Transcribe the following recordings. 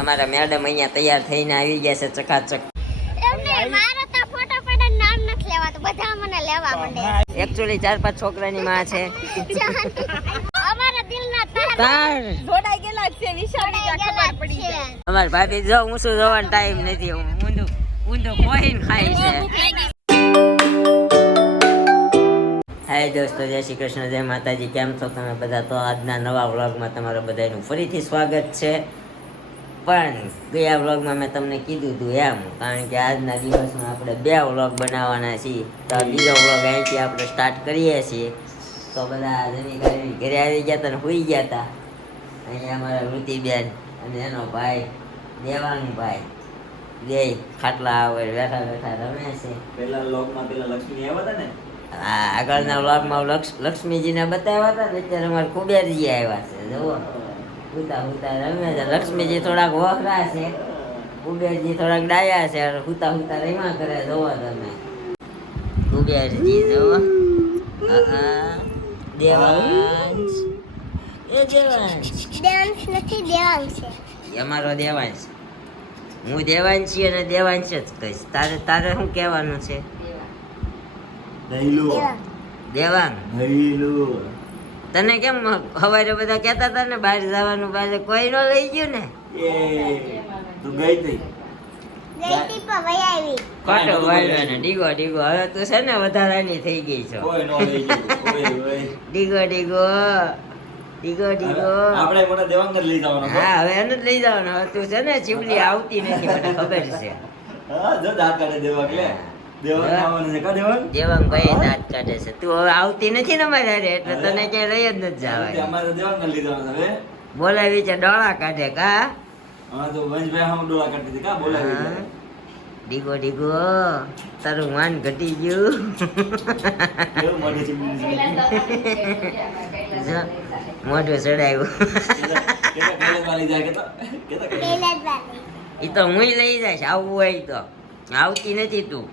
અમારા મેડમ અહીંયા તૈયાર થઈને આવી ગયા છે ચકાચક. એકચ્યુઅલી 4-5 છોકરાની માં છે. અમારા ભાભી જો હું શું જોવાનો ટાઈમ નથી, ઊંધું કોઈને ખાય છે. હાય દોસ્તો, જય શ્રી કૃષ્ણ, જય માતાજી. કેમ છો તમે બધા? તો આજના નવા વ્લોગમાં તમારા બધાનું ફરીથી સ્વાગત છે. પણ ગયા વ્લોગમાં મેં તમને કીધું હતું એમ, કારણ કે આજના દિવસમાં આપણે 2 વ્લોગ બનાવવાના છીએ. તો બીજો વ્લોગ અહીંથી આપણે સ્ટાર્ટ કરીએ છીએ. તો બધા જમી કરીને ઘરે આવી ગયા હતા ને સુઈ ગયા હતા. અહીંયા અમારા વૃત્તિબેન અને એનો ભાઈ દેવાંગભાઈ બે ખાટલા આવે બેઠા બેઠા રમે છે. પેલા વ્લોગમાં લક્ષ્મી આવ્યા હતા ને, હા, આગળના વ્લોગમાં લક્ષ્મીજીને બતાવ્યા હતા ને, અત્યારે અમારે કુબેરજી આવ્યા છે. જુઓ હુતા હુતા રમે છે. લક્ષ્મીજી થોડાક વખરા છે, કુબેરજી થોડાક ડાયા છે. હુતા હુતા રમ્યા કરે. જુઓ તમે કુબેરજી જુઓ. દેવાંશ એ દેવાંશ નથી દેવાંશ છે. અમારો દેવાંશ. હું દેવાંશી અને દેવાંશ જ કહીશ. તારે શું કહેવાનું છે? દેવાંગ. તને કેમ સવારે બધા કહેતા હતા ને બહાર જવાનું, બહાર કોઈ ન લઈ ગયું ને? તું ગઈ હતી ખોટો વાળવાનો ડીગો ડીગો. હવે તું છે ને વધારાની થઈ ગઈ છો. કોઈ નો લઈ ગયું. ડીગો ડીગો ડીગો ડીગો. આપણે મને દેવાંગ જ લઈ જવાનો. હા, હવે એને જ લઈ જવાનો. હવે તું છે ને ચીબલી આવતી નથી, મને ખબર છે. હા, જો દાંત કાઢે દેવાંગ. લે દેવાંગ આવવાનું છે. કા દેવાંગ? દેવાંગ ભાઈ દાંત કાઢે છે. તું હવે આવતી નથી ને અમારે હારે, એટલે તને ક્યાંય લઈ જ નથી જવાય. અમારે દેવાંગ લઈ જવાનો હવે. બોલાવી છે ડોળા કાઢે કા? હા, તો વંશભાઈ હમ ડોળા કાઢી હતી. કા બોલાવી છે? ડીગો ડીગો, તારું માન ઘટી ગયું. કેવું મોઢે છે? મોઢું ચડાવ્યું. કેતા કૈલાસ વાલી જાય કેતા કેતા એ તો હું લઈ જઈશ, આવવું હોય તો. આવતી નથી તું.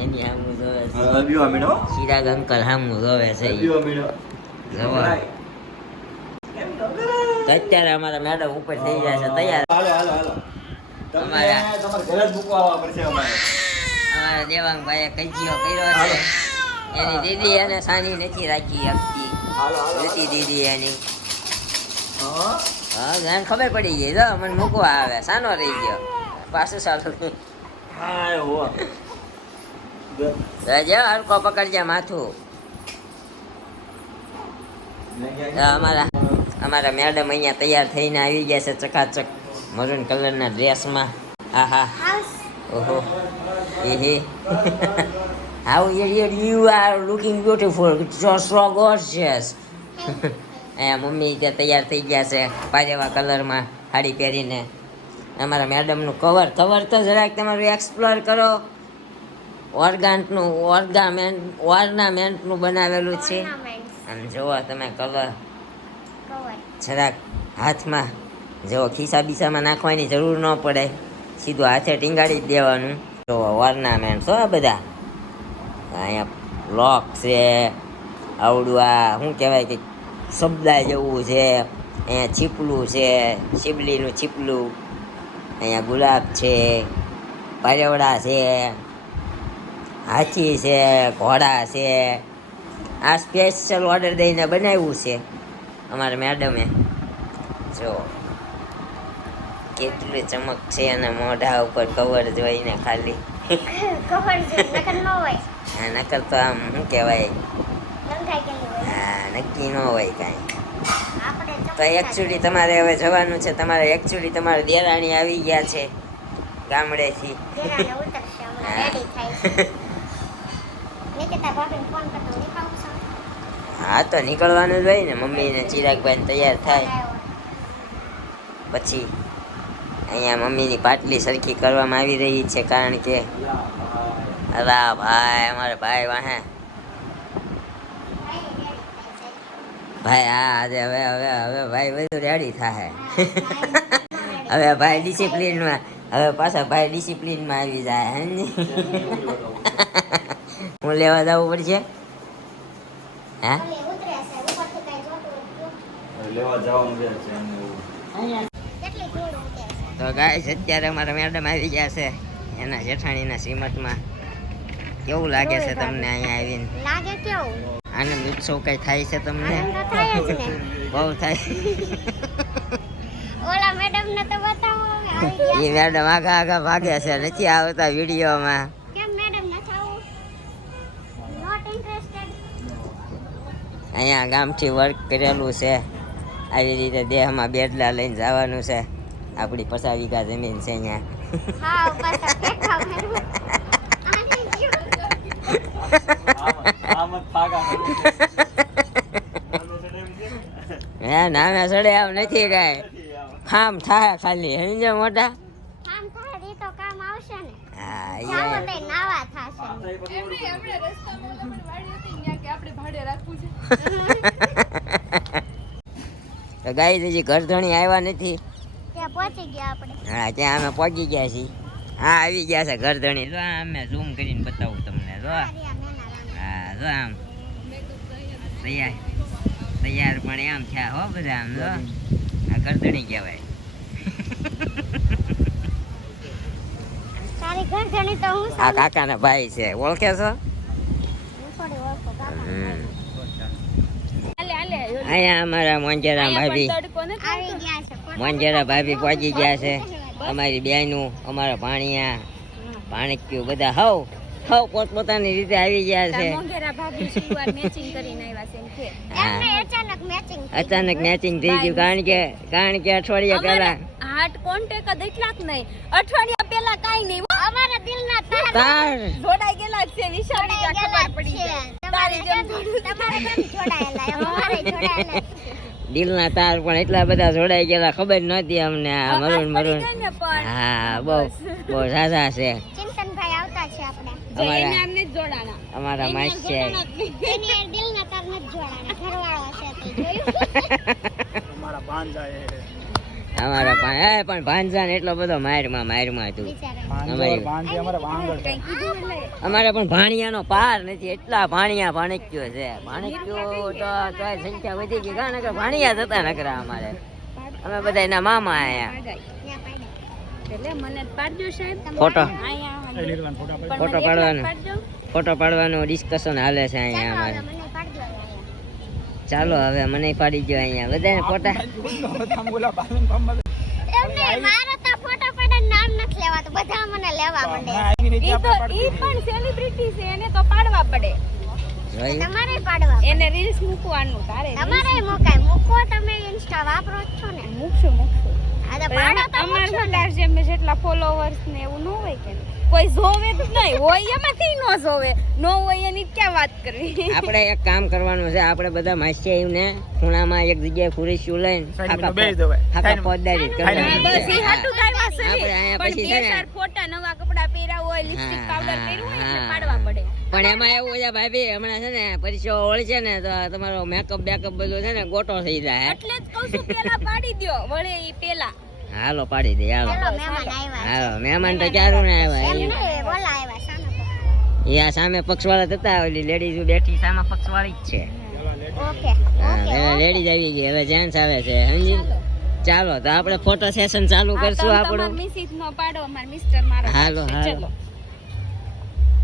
એની હામું જોવે છે. અબીઓ અમીનો ચિરાગ અંકલ હામું જોવે છે. અબીઓ અમીનો જવો. તો અત્યારે અમારા મેડમ ઉપર થઈ ગયા છે તૈયાર. હાલો હાલો હાલો. અમારા ઘરે જ મૂકવા આવવા પડશે અમારે. અમારા દેવાંગભાઈએ કજીયો કર્યો છે. એની દીદી એને સાની નથી રાખી શકતી. હાલો હાલો નથી દીદી એની. હા હા, મને ખબર પડી ગઈ. તો મને મૂકવા આવે, સાનો રહી ગયો પાછું ચાલુ. હા હો જો હલકો પકડજે માથું. અમારા મેડમ અહીંયા તૈયાર થઈને આવી ગયા છે ચકાચક મરૂન કલરના ડ્રેસમાં. આહા, ઓહો, એહે. How you are looking beautiful, so gorgeous. અહીંયા મમ્મી ત્યાં તૈયાર થઈ ગયા છે પારેવા કલરમાં સાડી પહેરીને. અમારા મેડમનું કવર તો જરાક તમારું એક્સપ્લોર કરો. ઓર્નામેન્ટનું બનાવેલું છે. આમ જુઓ તમે કવર. જરાક હાથમાં જો ખિસ્સા બીસામાં નાખવાની જરૂર ન પડે, સીધું હાથે ટીંગાડી જ દેવાનું. જો ઓર્નામેન્ટ આ બધા. અહીંયા લોક છે, આવડું આ શું કહેવાય કે શબ્દા જેવું છે. અહીંયા છીપલું છે, શિબલીનું છીપલું. અહીંયા ગુલાબ છે, પારેવડા છે, હાથી છે, ઘોડા છે. આ સ્પેશિયલ ઓર્ડર દઈને બનાવ્યું છે અમારા મેડમે. જો કેટલી ચમક છે અને મોઢા ઉપર કવર જોઈને ખાલી. હા, નકર તો આમ શું કહેવાય, હા, નક્કી ન હોય કાંઈ. તો એકચ્યુઅલી તમારે હવે જવાનું છે. તમારે દેરાણી આવી ગયા છે ગામડેથી. હા, તો નીકળવાનું જ હોય ને. મમ્મી ને ચિરાગભાઈ તૈયાર થાય પછી અહીંયા મમ્મીની પાટલી સરખી કરવામાં આવી રહી છે, કારણ કે અલા ભાઈ, અમારે ભાઈ વાહે ભાઈ. હા, આજે હવે હવે હવે ભાઈ બધું રેડી થાય. હવે ભાઈ ડિસિપ્લિનમાં, હવે પાછા ભાઈ ડિસિપ્લિનમાં આવી જાય. હું લેવા જવું પડશે. હા, લેવા જવાનું છે એમને એવું. કેટલી ધૂળ ઉડે છે. તો ગાઈસ અત્યારે અમારા મેડમ આવી ગયા છે એના જેઠાણીના શ્રીમતમાં. કેવું લાગે છે તમને અહીંયા આવીને? લાગે કેવું? આનંદ ઉત્સવ કઈ થાય છે તમને? આનંદ તો થાય જ ને. બહુ થાય. ઓલા મેડમ ને તો બતાવો હવે આવી ગયા. એ મેડમ આગા આગા ભાગે છે, નથી આવતા વિડીયોમાં. કેમ મેડમ ન થાવું? Not interested. અહીંયા ગામથી વર્ક કરેલું છે. આવી રીતે દેહમાં બેડલા લઈને જવાનું છે. આપણી 50 વીઘા જમીન છે અહીંયા. હા પાછા ફેંકા મારું. આની જેવું. આમ જ ફાગા હે નામે સડે આવ નથી કાંઈ. ખામ થાય ખાલી સમજો મોટા. કામ થાય ઈ તો કામ આવશે ને. હા જાવો યાર. તે નાવા થાશે. તો ગાઈ હજી ઘરધણી આવ્યા નથી. ત્યાં પહોંચી ગયા આપણે. હા ત્યાં અમે પહોંચી ગયા છીએ. હા આવી ગયા છે ઘરધણી. જો આમ મેં ઝૂમ કરીને બતાવું તમને. જો આર્યા મેના રામ. હા જો આમ તૈયાર તૈયાર પણ એમ થયા હો બધા. આમ જો આ ઘરધણી કહેવાય. તારી ઘર જણી તો હું આ કાકાના ભાઈ છે, ઓળખે છો? હું થોડી ઓળખો કાકા. હમ. અહીંયા અમારા મોંજેરા ભાભી આવી ગયા છે. મોંજેરા ભાભી પહોંચી ગયા છે. અમારી બેનું અમારા ભાણિયા ભાણક્યું બધા હવ પોતપોતાની રીતે આવી ગયા છે. એમને અચાનક મેચિંગ અચાનક મેચિંગ થઈ ગયું કારણ કે અઠવાડિયા પહેલા હાર્ટ કોન્ટેક્ટ જ એટલાક નહીં, અઠવાડિયા પહેલા કાઈ નહીં, અમારા દિલના તાર તાર જોડાઈ ગયેલા જ છે. વિશાલની જોડાઈ ખબર ગયેલા પડી છે. જાય. તમારે તારી જેમ કેમ જોડાયેલા અમારે જોડાયેલા છે. દિલના તાર પણ એટલા બધા જોડાઈ ગયેલા ખબર નહોતી અમને. આ મરૂન પડી જાય ને પણ. હા બહુ સાદા છે. ચિંતનભાઈ આવતા છે આપણે. જો એને અમારા આમને જ જોડાણા. અમારા માસ છે. એને દિલના તાર નથી જોડાણા. ઘરવાળો છે તે જોયું. અમારા પણ ભાંજાને એટલો બધો મારમાં હતું. બિચારા. કંઈ કીધું એટલે અમારે પણ ભાણિયાનો પાર નથી. એટલા ભાણક્યો છે. ભાણક્યો તો તોય સંખ્યા વધી ગઈ. કારણ કે ભાણિયા જતા નકરા અમારે. અમે બધા એના મામા આયા. ભાગાય. ત્યાં પાડ્યા. એટલે મને જ પાડજો સાહેબ. ફોટો અહીંયા ફોટો પાડવાનો. ફોટો પાડવાનું ડિસ્કશન હાલે છે અહીંયા ચાલો અમારે. હવે મને પાડજો અહીંયા. ચાલો હવે મને પાડી ગયો અહીંયા બધાને ફોટા. એમને મારે તો ફોટો પાડીને નામ નથી લેવાતું. બધા મને લેવા માંડે. ઈ પણ સેલિબ્રિટી છે, એને તો પાડવા પડે. જોયું? તમારે પાડવા પડે. એને રીલ્સ મૂકવાનું તારે. તમારે મુકાય. મૂકો તમે ઇન્સ્ટા વાપરો જ છો ને. મૂકશું. આ તો પાડો તો અમાર મૂકશો ને. બધા જેમ જેટલા ફોલોવર્સ ને એવું ન હોય કે કોઈ જોવે જ નહીં. હોય એમાંથી ન જોવે, ન હોય એની ક્યાં વાત કરવી. આપણે એક કામ કરવાનું છે. આપણે બધા માસ્યાઈને ખૂણામાં એક જગ્યાએ ખુરશીઓ લઈને હાકા પોદારી કરવાની બસ છે. ઈ હાટું કાંઈ વાત આપણે નથી. અહીંયા પણ પછી છે ને બે ચાર ફોટા નવા કપડા પહેર્યા હોય, લિપસ્ટિક પાવડર પહેર્યું હોય એટલે પાડવા પડે. પણ એમાં એવું છે ભાભી હમણાં છે ને પરિચય ઓળશે ને તો તમારો મેકઅપ બેકઅપ બધું છે ને ગોટો થઈ જાય. એટલે જ કહું છું પેલા પાડી દ્યો, વળે ઈ પેલા. હાલો પાડી દે હાલો. ચલો મહેમાન આવ્યા. હાલો મહેમાન તો ક્યારું ને એમ આવ્યા. નહીં બોલા આવ્યા સાનો તો. એ આ સામે પક્ષવાળા થતા ઓલી લેડીઝ બેઠી સામે પક્ષવાળી જ છે. ઓકે હા લેડીઝ આવી ગઈ. હવે જેન્ટ્સ આવે છે સમજી. ચાલો તો આપણે ફોટો સેશન ચાલુ કરશું આપણું. મિસિસ નો પાડો, અમાર મિસ્ટર મારો. હાલો હાલો.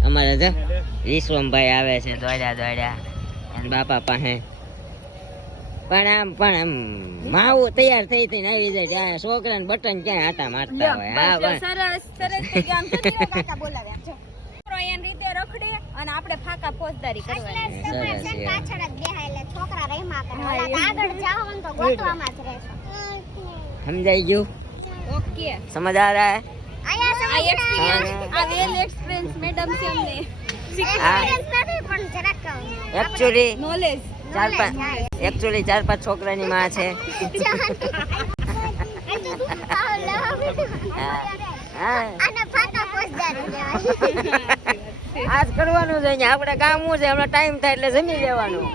અમારે જો વિશ્વમભાઈ આવે છે દોડ્યા અને બાપા પાસે. પણ આમ માવું તૈયાર થઈ થઈને આવી જાય ત્યાં છોકરાને બટન ક્યાંય આટા મારતા હોય. હા પણ સરસ થઈ ગયા. આમ જો નીરવ કાકા બોલાવ્યા. જો. છોકરો એની રીતે રખડે અને આપણે ફાકા ફોજદારી કરવાની. એટલે તમારે છે ને પાછળ જ બેહાય એટલે છોકરા રહીમાં કરે. ઓલા તો આગળ જાઓ ને તો ગોતવામાં જ રહેશો. સમજાઈ ગયું? ઓકે. સમજ આ રહા હે? આયા આ સમજ એક્સપિરિયન્સ, આ વેલ એક્સપિરિયન્સ મેડમ છે અમને. એક્સપિરિયન્સ નથી પણ જરાક એકચ્યુઅલી નોલેજ. 4-5 છોકરાની માં છે. હા આને ફાટા ફોજદારી લેવાય. આજ કરવાનું છે અહીંયા. આપણે કામ શું છે હમણાં ટાઈમ થાય એટલે જમી લેવાનું.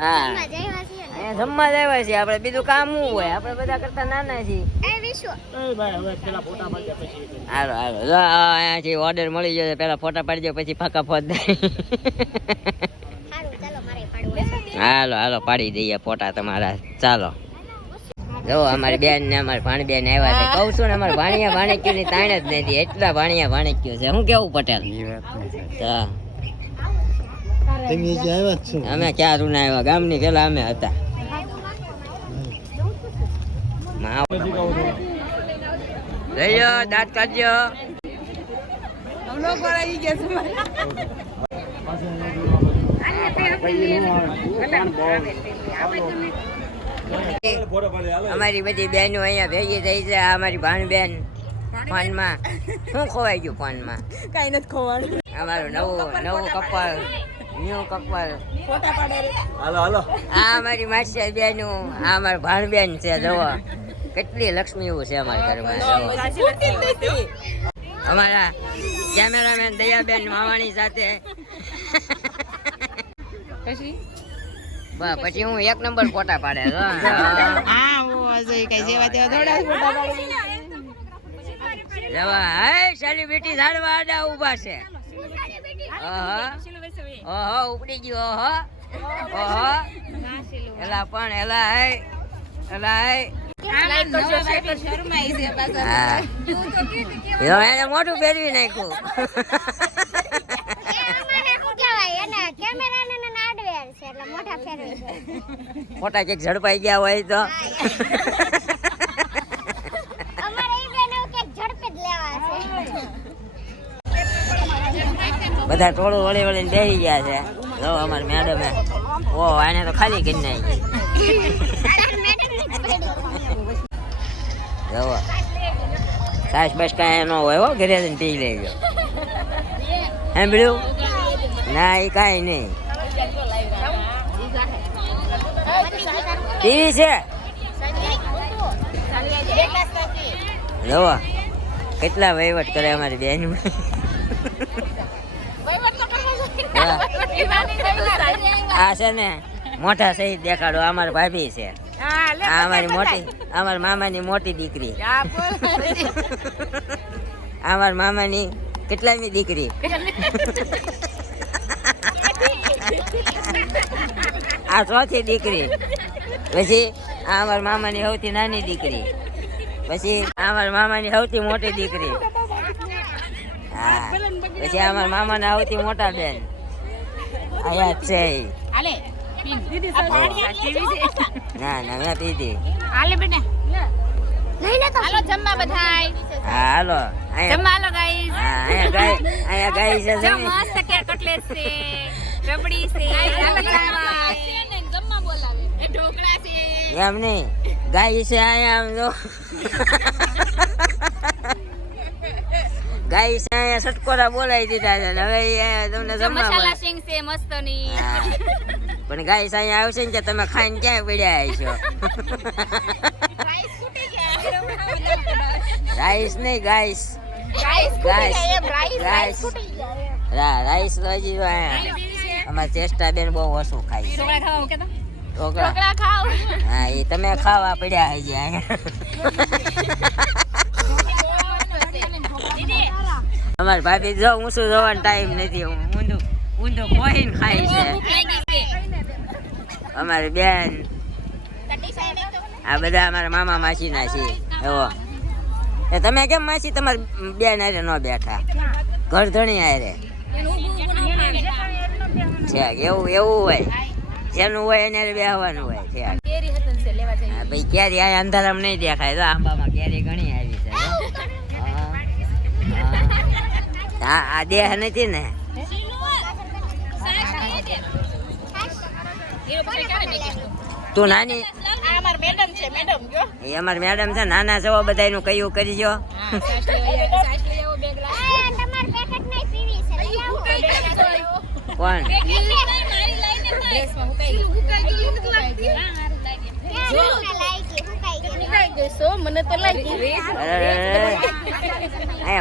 હા એમાં જઈવા છીએ ને. અહીંયા જમવા જ આવ્યા છીએ આપણે. બીજું કામ શું હોય? આપણે બધા કરતા નાના છીએ. એ વિશ્વ હાલો જો અહીંયાથી ઓર્ડર મળી ગયો છે. પેલા ફોટા પાડી દો પછી ફાકા ફોદ દે. સારું ચાલો મારે પાડવું. હાલો પાડી દઈએ ફોટા તમારા. ચાલો જો અમારી બેન ને અમારી ભાણબેન આવ્યા છે. કહું છું ને અમારે ભાણિયા ભાણેક્યું ની તાણ જ નથી, એટલા ભાણિયા ભાણેક્યું છે. શું કેવું પટેલ? હા. અમે ક્યાં રૂના આવ્યા, ગામની પેલા અમે હતા. લઈજો દાંત કાઢજો. અમારી બધી બહેનો અહીંયા ભેગી થઈ છે. આ અમારી ભાણબેન ફોનમાં શું ખોવાઈ ગયું? ફોનમાં કઈ નથી ખોવાનું. અમારું નવું કપલ, ન્યુ કપલ. હાલો હાલો આ અમારી માસી બેનું, આ અમારી ભાણબેન છે. જુઓ કેટલી લક્ષ્મી છે અમારા ઘરમાં. જુઓ અમારા કેમેરામેન દયાબેન માવાણી સાથે. પછી હું 1 નંબર ફોટા પાડે. સેલિબ્રિટી ઝાડવા આડા ઉભા છે. ઓહો ઉપડી ગયો. ઓહો એલા પણ એને મોટું ફેરવી નાખ્યું. મોટા કેક ઝડપાઈ ગયા હોય તો બધા ટોળું વળી વળીને બેસી ગયા છે. જો અમાર મેડમે ઓ આને તો ખાલી કરી નાખી. જો સાસ બસ કાંઈ ન હોય હો, ઘરે જઈને પી લેજો. સાંભળ્યું? ના એ કાંઈ નહીં. ટીવી છે. જુઓ કેટલા વહીવટ કરે અમારી બેન. આ છે ને મોટા સહિત દેખાડો. અમારા ભાભી છે. આ અમારી મોટી, અમારા મામાની મોટી દીકરી. અમારા મામાની કેટલામી દીકરી? આ ચોથી દીકરી. પછી આ અમારા મામાની સૌથી નાની દીકરી. પછી અમારા મામાની સૌથી મોટી દીકરી. હા પછી અમારા મામાના સૌથી મોટા બેન આયા છે. ના ના મેં પીધી. હાલે બેટા હાલો જમવા બધાય. હા હાલો જમવા હાલો ગાઈસ. હા અહીંયા ગાય છે. જો મસ્ત કે કટલેટ છે, રબડી છે, હાલો જમવા. જમવા બોલાવે એ ઢોકળા છે. એમ નહીં, ગાય છે અહીંયા. આમ જો ગાય છે અહીંયા. સટકોરા બોલાવી દીધા છે ને હવે તમને જમવા મસાલા સિંગ છે મસ્ત ની. પણ ગાય અહીંયા આવશે ને તમે ખાઈને ક્યાં પડ્યા છો? રાઈસ નહીં ગાઈસ. રાઈસ તો હજી અમારે ચેષ્ટા બેન બહુ ઓછું ખાય. ઢોકળા ખાવ. હા એ તમે ખાવા પડ્યા હજી અહીંયા. અમારી ભાભી જો ઊંચું જોવાનો ટાઈમ નથી. ઊંધું ખોઈને ખાય છે અમારી બેન. આ બધા અમારા મામા માસી ના છે. એવો તમે કેમ માસી તમારી બેન હારે ન બેઠા? ઘર ધણી હારે છે. એવું હોય જેનું હોય એને બેહવાનું હોય છે. ભાઈ કેરી આ અંધારામાં નહીં દેખાય. તો આંબામાં કેરી ઘણી આવી છે. હા આ દેહ નથી ને. તું નાની એ અમારી મેડમ છે. નાના છો બધાનું કયું કરીજો. કોણ?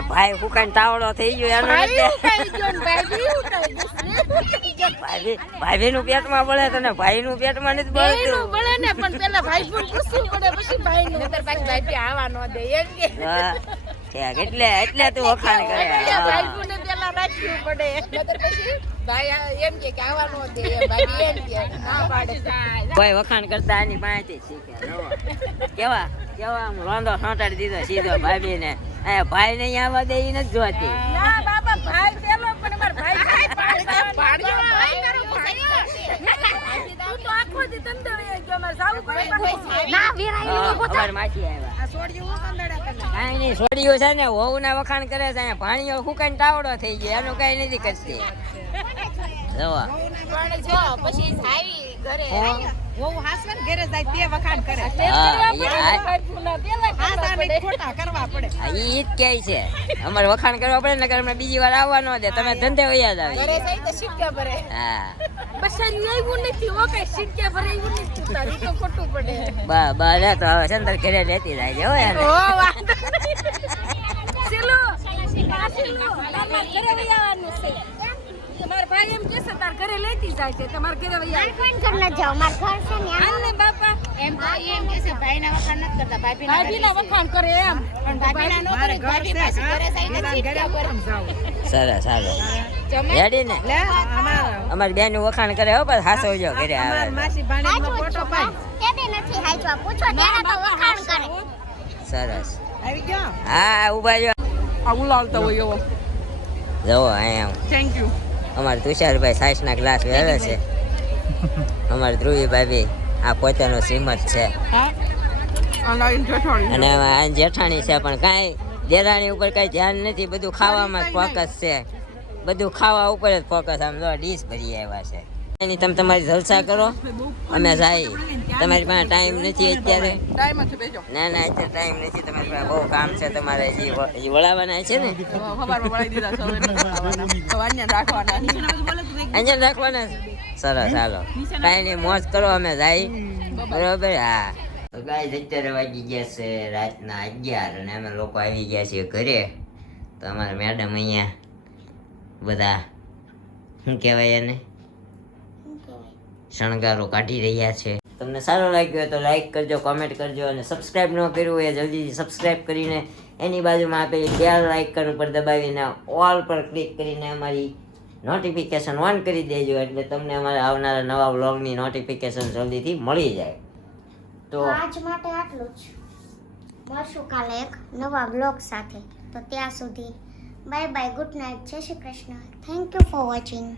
ભાઈ ફૂકાઈને તાવડો થઈ ગયો. ભાભી નું પેટમાં બળે તને ભાઈ નું પેટમાં નથી બળતું. એટલે તું વખાણ કરે. કોઈ વખાણ કરતા આની પાસેથી શીખે કેવા કેવા આમ રોંદો સોંટાડી દીધો સીધો ભાભી ને ભાઈ ને અહીંયા આવવા દે ઈ નથી જોતી અમાર માસી આવ્યા કાંઈ નહીં છોડીઓ છે ને વહુ ના વખાણ કરે છે અહીંયા ભાણીઓ ફૂકાઈને તાવડો થઈ ગયો એનું કઈ નથી કરતી જોવા ઈ જ કે છે અમારે વખાણ કરવા પડે ને અમને બીજી વાર આવવા ન દે તમે ધંધે વયા જ આવી હા બસ તો હવે ચંદર ઘરે લેતી જાય છે હો એને સરસ હાલો રેડી ને અમારી બેન નું વખાણ કરે હો બસ હાસવજો ઘરે આવે સરસ હા ઉભા જો જવો અહીંયા અમારે તુષારભાઈ સાઈસ ના ગ્લાસ વેવે છે અમારે ધ્રુવી ભાભી આ પોતાનો શ્રીમત છે અને આ જેઠાણી છે પણ કાંઈ દેરાણી ઉપર કઈ ધ્યાન નથી બધું ખાવામાં જ ફોકસ છે બધું ખાવા ઉપર જ ફોકસ આમ જો ડીશ ભરી આવ્યા છે એની તમે તમારી જલસા કરો અમે જાય તમારી પાસે ટાઈમ નથી અત્યારે ના ના અત્યારે ટાઈમ નથી તમારી પાસે બહુ કામ છે તમારે હજી વળાવવાના છે ને અહીંયા રાખવાના સરસ હાલો કાંઈ નહીં મોજ કરો અમે જાય બરોબર હા ગાય અત્યારે વાગી ગયા છે રાતના 11 અને અમે લોકો આવી ગયા છીએ ઘરે તો અમારા મેડમ અહીંયા બધા શું કહેવાય એને શણગારો કાઢી રહ્યા છે તમને સારો લાગ્યો હોય તો લાઈક કરજો કોમેન્ટ કરજો અને સબસ્ક્રાઇબ ન કર્યું હોય જલ્દીથી સબસ્ક્રાઇબ કરીને એની બાજુમાં આપેલી બેલ આઇકન ઉપર દબાવીને ઓલ પર ક્લિક કરીને અમારી નોટિફિકેશન ઓન કરી દેજો એટલે તમને અમારા આવનારા નવા વ્લોગની નોટિફિકેશન જલ્દીથી મળી જાય તો આજ માટે આટલું જ મળશું કાલે એક નવા બ્લોગ સાથે તો ત્યાં સુધી બાય બાય ગુડ નાઇટ જય Shri Krishna thank you for watching